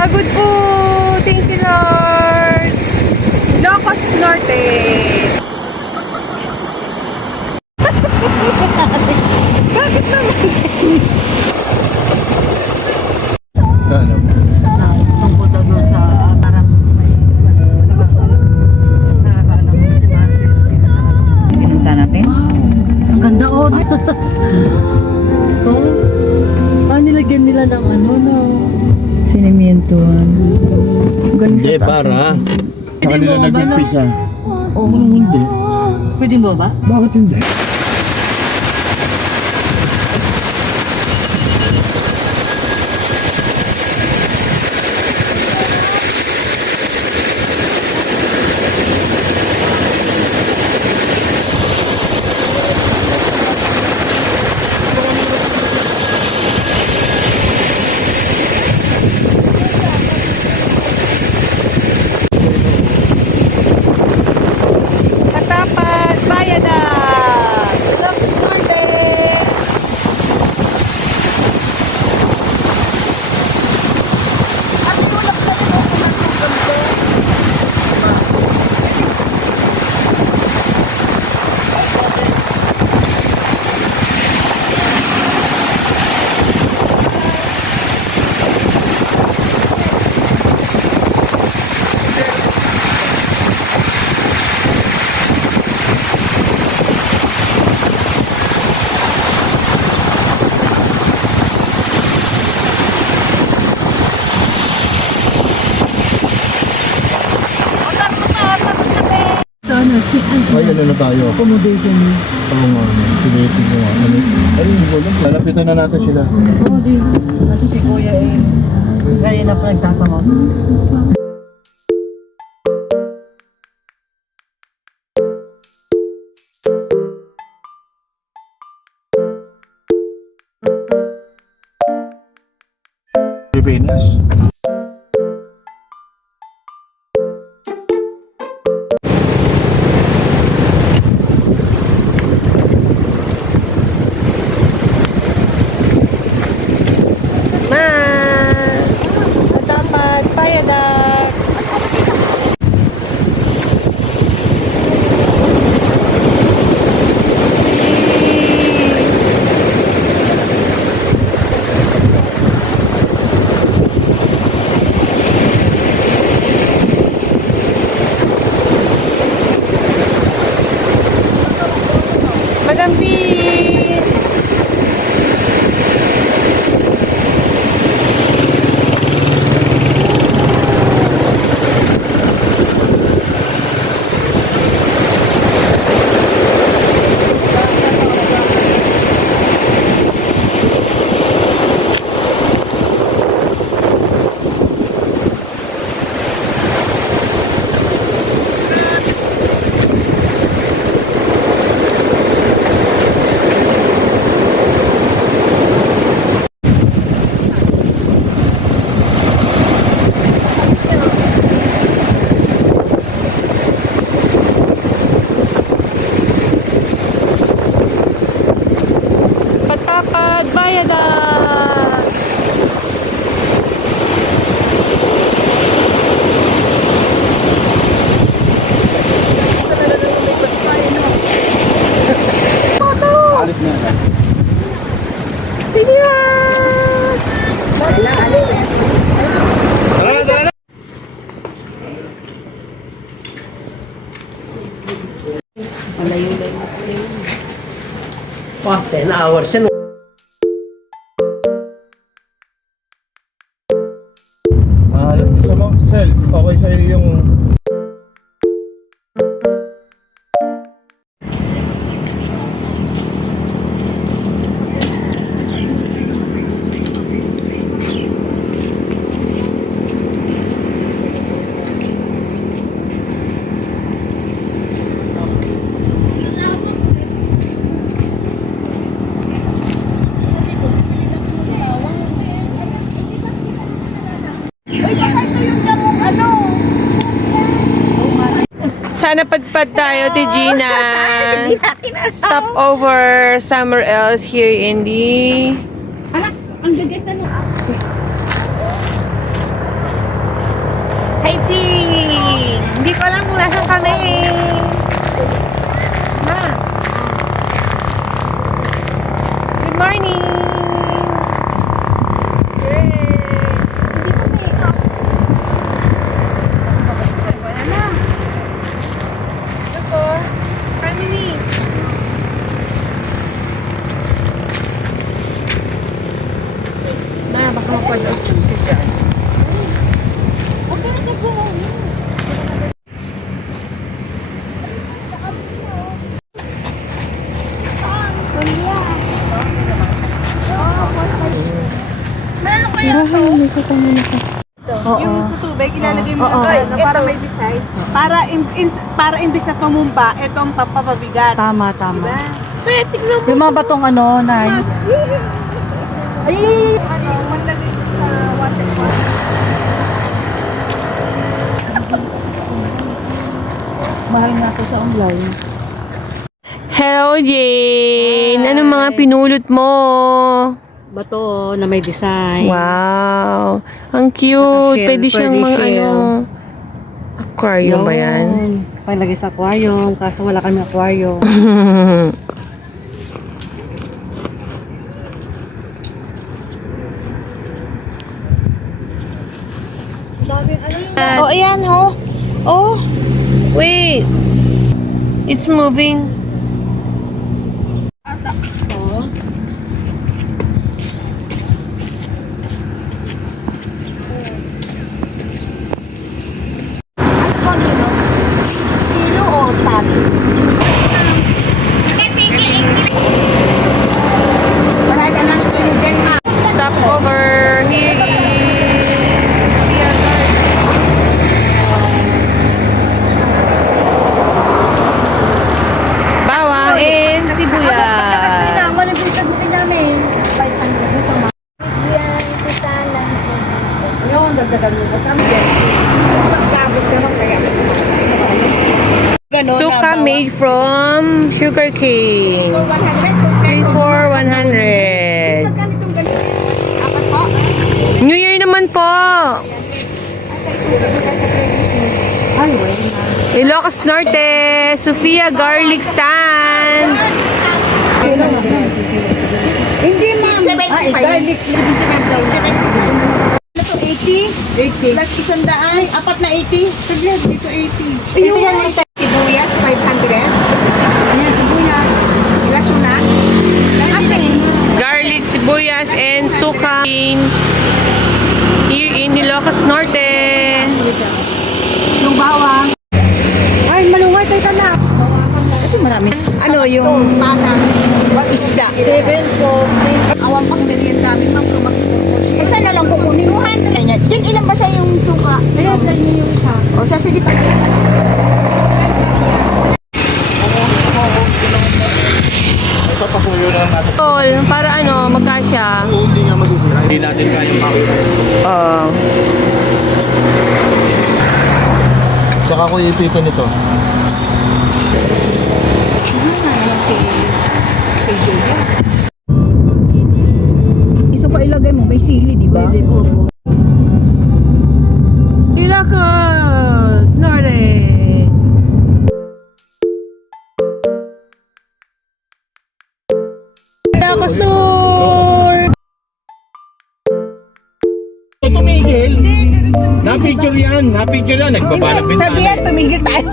Pagod po! Thank you, Lord! Locos Norte! Bakit naman? Ano? Tungkol daw doon sa parang mas nakakaalam mo si Marcos kaysa sa kanila. Pinunta natin? Ang ganda oh. Oh. Nilagyan nila ng ano no. Sinimientuan. Galing Hindi, sa taas. para. Sa Pwede kanila mo ba, nag-umpisa. Oo. Hindi. Pwede mo ba? Bakit hindi? Katapat, Bayadan! Locos Norte! Sana Ay, ano na tayo? accommodation niyo. Oo nga. Pinitin ko nga. Ano? Ay, hindi ko alam. Lalapitan na natin sila. Oo din. Kasi si Kuya eh. Kaya na pa nagtatamag. Pilipinas. Ma! Katapat, Bayadan! Madam Pete! Katapat, Bayadan! Alis na. Sige na! Tara, tara na! Pa, 10 hours yan. Alam mo sa mga cell. Okay sa'yo yung... Sana padpad tayo, Tijina. Stop over somewhere else here in the... Anak, ang gaganda ng ako. kami. Good morning. Ako, family. Na, baka mapanood ka dyan. Yung sa tubig, ilalagay mo ito para may design. Para imbis na pamumba, ito ang papabigat. Tama, tama. Yung mga batong ano, Nay. Ay! Ano, manlagay sa water. Mahal nga ako sa online. Hello, Jane. Anong mga pinulot mo? Bato na may design. Wow. Ang cute. Naka-shell, Pwede siyang pwede mga shell. ano. Aquarium ba yan? Palagay sa aquarium, kaso wala kami aquarium. Oh, ayan, ho. Oh. Wait. It's moving. Sino o tato? Wala ka lang tingin ma. Stop over. Here is... Bawang and sibuyas. Yung dagdagan mo kami yan. Pagkabot naman kaya. Suka made from sugar cane. 3 for 100. New Year naman po. Ay, wala na. Ilocos Norte. Sofia Garlic Stand. Hindi ma'am. Ay, garlic. 80? Plus isang daan, apat na 80. Saglit, dito 80. Ito yan, sibuyas, 500. Ayan, sibuyas. Ilas yun na? Asin. Garlic, sibuyas, and suka here in Ilocos Norte. Yung bawang. Ay, malungat tayo tanak. Kasi marami. Ano yung mana? Isda. 7 po. Awang pang ganyan dami ma'am. Isa na lang kukunin mo. 100. Yung ilan ba sa yung suka? Ayan, ganyan yung isa. O, sa sige pa. Ito pasuyo na natin. Tol, para ano, magkasya. Hindi nga masisira. Hindi natin kayang makita. Tsaka ko ipitin ito. Iso pa ilagay mo, may sili, di ba? Pwede po. Ilocos Norte. Ilocos Sur. Ito tumigil. Na-picture yan. Na-picture yan. Nagbabalak bintana. Sabihan, tumigil tayo.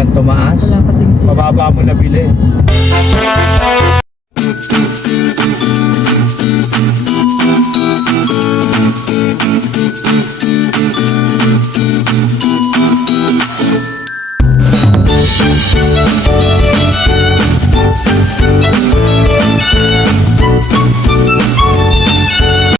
biglang tumaas. Wala pa din sila. Mababa mo na bili.